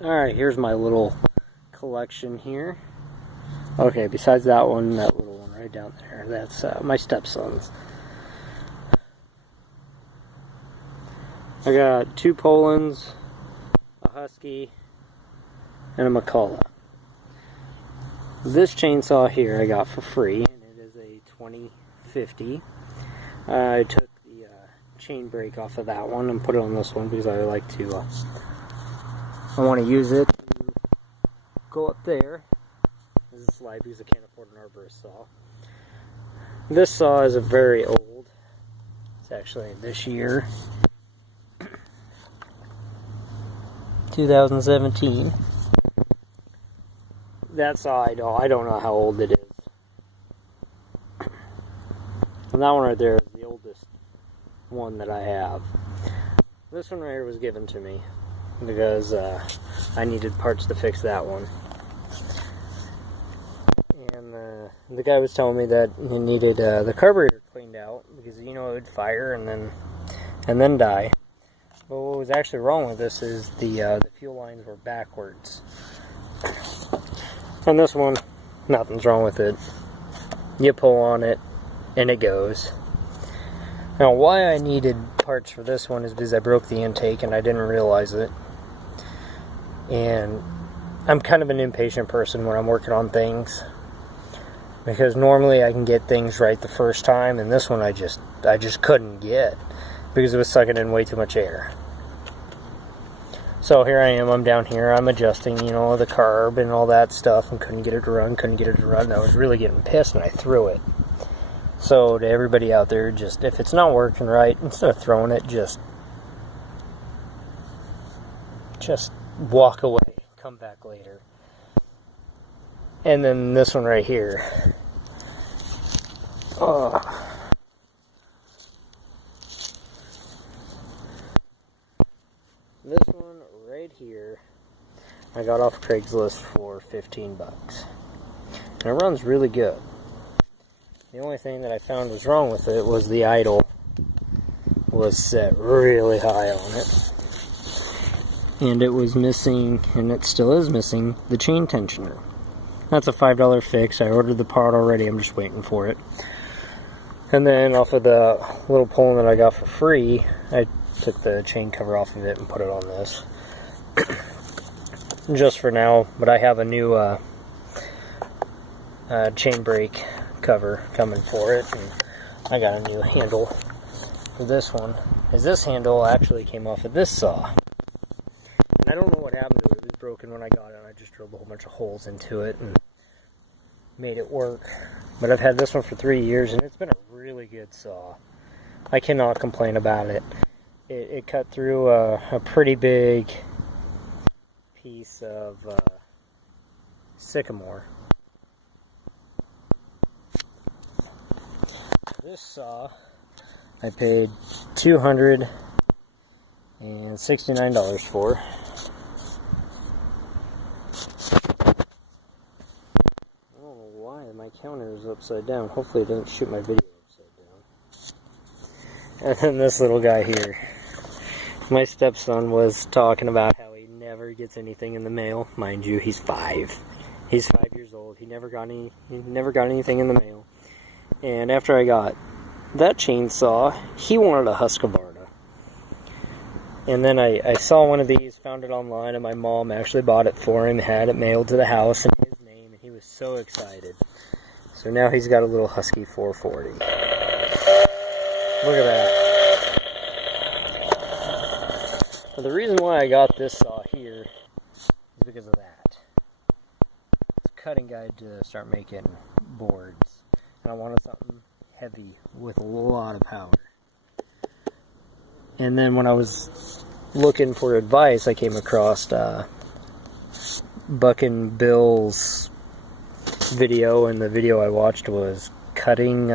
Alright, here's my little collection here. Okay, besides that one, that little one right down there, that's my stepson's. I got 2 Polands, a Husky, and a McCulloch. This chainsaw here I got for free, and it is a 2050. I took the chain brake off of that one and put it on this one because I like to, I want to use it to go up there. This is slide because I can't afford an arborist saw. This saw is a very old, it's actually this year, 2017. That saw, I don't know how old it is. And that one right there is the oldest one that I have. This one right here was given to me because I needed parts to fix that one. And the guy was telling me that he needed the carburetor cleaned out because, you know, it would fire and then die. But what was actually wrong with this is the fuel lines were backwards. And this one, nothing's wrong with it. You pull on it, and it goes. Now, why I needed parts for this one is because I broke the intake and I didn't realize it. And I'm kind of an impatient person when I'm working on things, because normally I can get things right the first time, and this one I just couldn't get because it was sucking in way too much air. So here I am, I'm down here, I'm adjusting, you know, the carb and all that stuff, and couldn't get it to run, and I was really getting pissed, and I threw it. So to everybody out there, just, if it's not working right, instead of throwing it, just walk away, come back later. And then this one right here. This one right here, I got off Craigslist for 15 bucks. And it runs really good. The only thing that I found was wrong with it was the idle was set really high on it. And it was missing, and it still is missing, the chain tensioner. That's a $5 fix. I ordered the part already, I'm just waiting for it. And then off of the little Poland that I got for free, I took the chain cover off of it and put it on this. Just for now, but I have a new chain brake cover coming for it, and I got a new handle for this one. As this handle actually came off of this saw. And I don't know what happened to it. It was broken when I got it, and I just drilled a whole bunch of holes into it and made it work. But I've had this one for 3 years, and it's been a really good saw. I cannot complain about it. It cut through a pretty big piece of sycamore. This saw I paid $269 for. I don't know why my counter is upside down. Hopefully it doesn't shoot my video upside down. And then this little guy here. My stepson was talking about how he never gets anything in the mail. Mind you, he's 5. He's 5 years old. He never got anything in the mail. And after I got that chainsaw, he wanted a Husqvarna. And then I saw one of these, found it online, and my mom actually bought it for him, had it mailed to the house in his name, and he was so excited. So now he's got a little Husky 440. Look at that. Well, the reason why I got this saw here is because of that. It's a cutting guide to start making boards. And I wanted something heavy with a lot of power. And then when I was looking for advice, I came across Buck and Bill's video, and the video I watched was cutting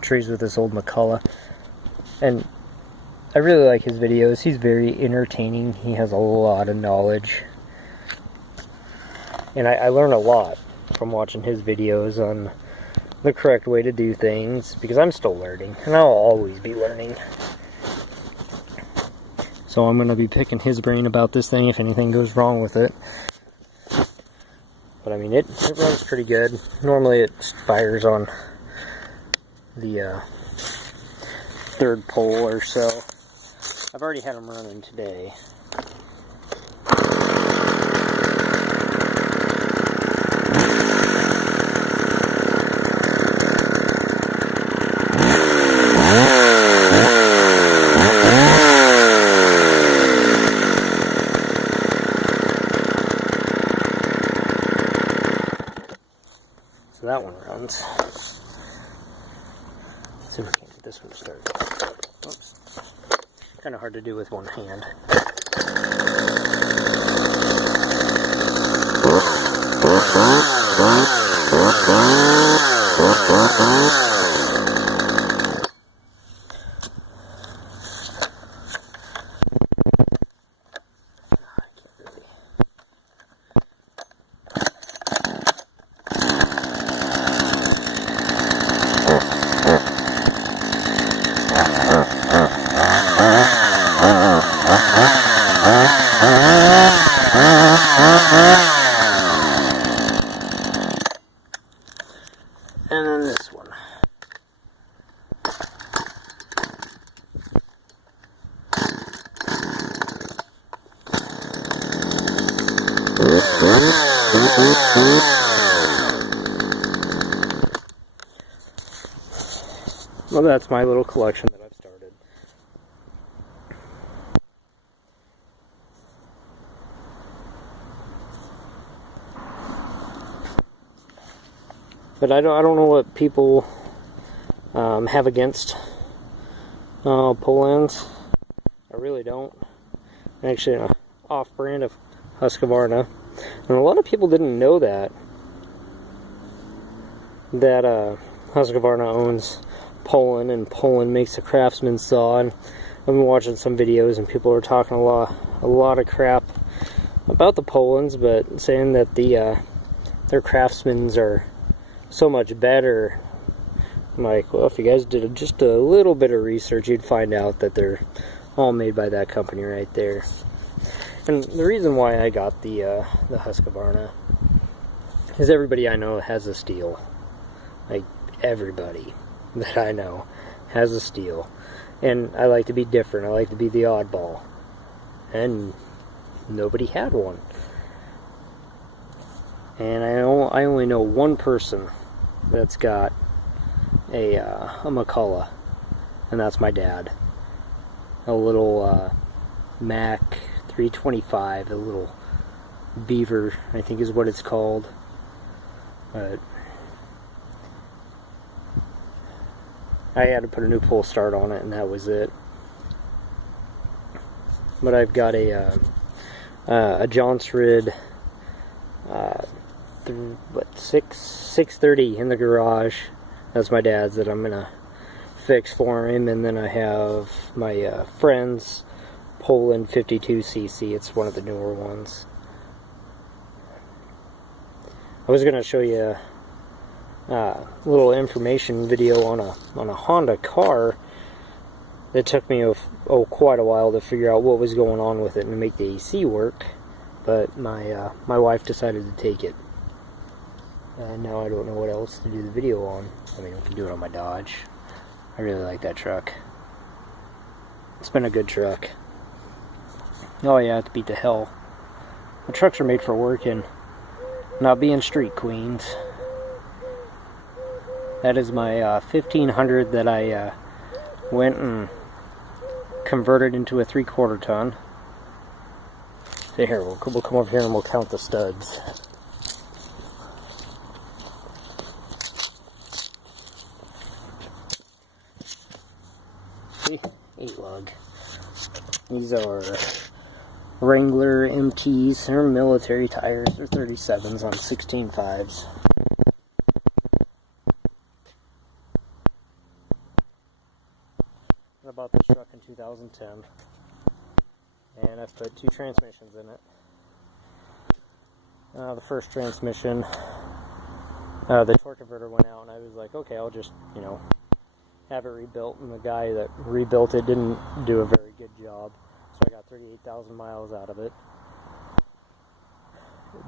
trees with this old McCulloch. And I really like his videos. He's very entertaining. He has a lot of knowledge. And I learn a lot from watching his videos on the correct way to do things, because I'm still learning, and I'll always be learning. So I'm going to be picking his brain about this thing if anything goes wrong with it. But I mean, it runs pretty good. Normally it fires on the third pole or so. I've already had them running today. So that one runs. Let's see if we can get this one started. Oops. Kind of hard to do with one hand. And then this one. Well, that's my little collection that I've started. But I don't know what people have against pull-ins. I really don't. Actually, an off-brand of Husqvarna, and a lot of people didn't know that Husqvarna owns Poland, and Poland makes a Craftsman saw. And I've been watching some videos, and people are talking a lot of crap about the Polands, but saying that their Craftsmans are so much better. I'm like, well, if you guys did just a little bit of research, you'd find out that they're all made by that company right there. And the reason why I got the Husqvarna is everybody I know has a steel. Like, everybody that I know has a steel. And I like to be different. I like to be the oddball. And nobody had one. And I only know one person that's got a McCulloch, and that's my dad. A little Mac 325, a little Beaver, I think is what it's called. But I had to put a new pull start on it, and that was it. But I've got a Johnsrid 630 in the garage. That's my dad's that I'm gonna fix for him. And then I have my friend's Poland 52cc. It's one of the newer ones. I was gonna show you a little information video on a Honda car. It took me quite a while to figure out what was going on with it and make the AC work, but my wife decided to take it. Now I don't know what else to do the video on. I mean, we can do it on my Dodge. I really like that truck. It's been a good truck. Oh yeah, it's beat to hell. The trucks are made for working, not being street queens. That is my 1500 that I went and converted into a 3/4 ton. So here, we'll come over here and we'll count the studs. See? 8 lug. These are Wrangler MTs. They're military tires. They're 37s on 16.5s. I bought this truck in 2010, and I've put 2 transmissions in it. The first transmission, the torque converter went out, and I was like, okay, I'll just, have it rebuilt. And the guy that rebuilt it didn't do a very good job, I got 38,000 miles out of it.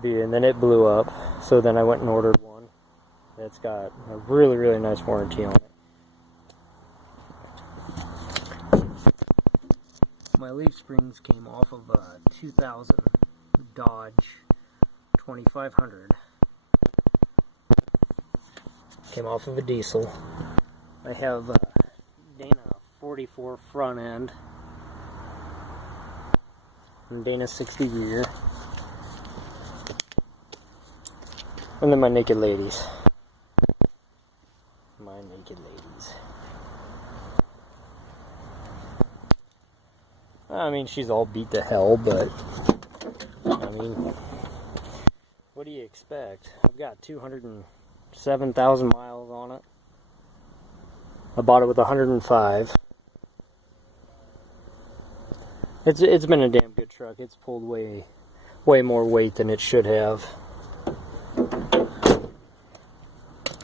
And then it blew up, so then I went and ordered one that's got a really, really nice warranty on it. My leaf springs came off of a 2000 Dodge 2500. Came off of a diesel. I have a Dana 44 front end and Dana 60 rear. And then my naked ladies. My naked ladies. I mean, she's all beat to hell, but I mean, what do you expect? I've got 207,000 miles on it. I bought it with 105. It's been a damn good truck. It's pulled way more weight than it should have.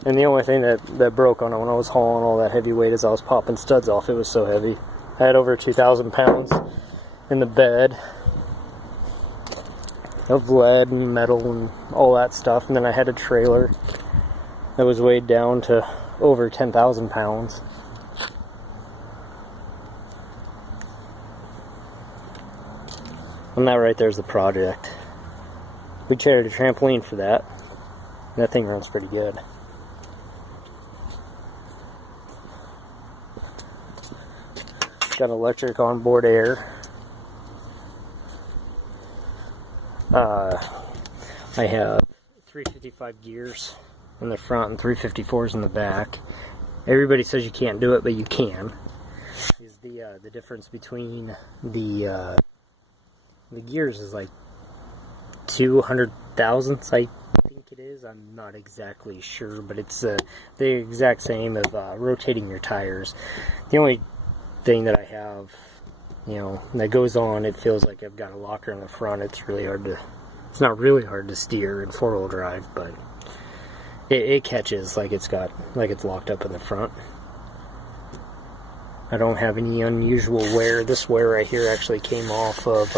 And the only thing that broke on it when I was hauling all that heavy weight is I was popping studs off. It was so heavy. I had over 2,000 pounds in the bed of lead and metal and all that stuff. And then I had a trailer that was weighed down to over 10,000 pounds. And that right there is the project. We chartered a trampoline for that. That thing runs pretty good. Got electric onboard air. I have 355 gears in the front and 354s in the back. Everybody says you can't do it, but you can. Is the difference between the gears is like 200 thousandths, I think it is. I'm not exactly sure, but it's the exact same of rotating your tires. The only thing that I have, you know, that goes on, it feels like I've got a locker in the front. It's not really hard to steer in four-wheel drive, but it catches like it's locked up in the front. I don't have any unusual wear. This wear right here actually came off of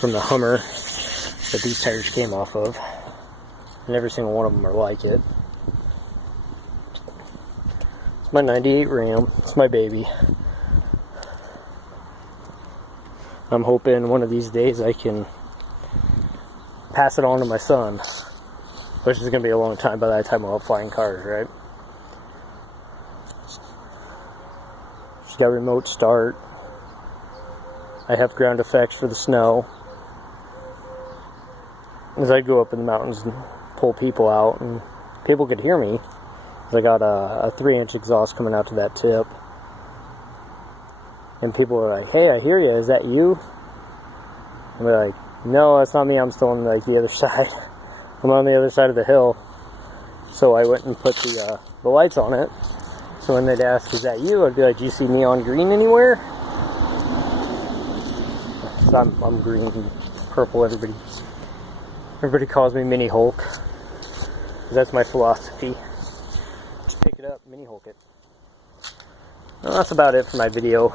from the Hummer that these tires came off of, and every single one of them are like it. It's my 98 Ram. It's my baby. I'm hoping one of these days I can pass it on to my son, which is going to be a long time by that time we're all flying cars, right? She's got remote start. I have ground effects for the snow. As I go up in the mountains and pull people out, and people could hear me, because I got a 3-inch exhaust coming out to that tip. And people are like, "Hey, I hear you. Is that you?" I'm like, "No, that's not me. I'm still on like the other side. I'm on the other side of the hill." So I went and put the lights on it. So when they'd ask, "Is that you?" I'd be like, "Do you see neon green anywhere?" So I'm green and purple. Everybody calls me Mini Hulk, 'cause that's my philosophy. Just pick it up, Mini Hulk it. Well, that's about it for my video.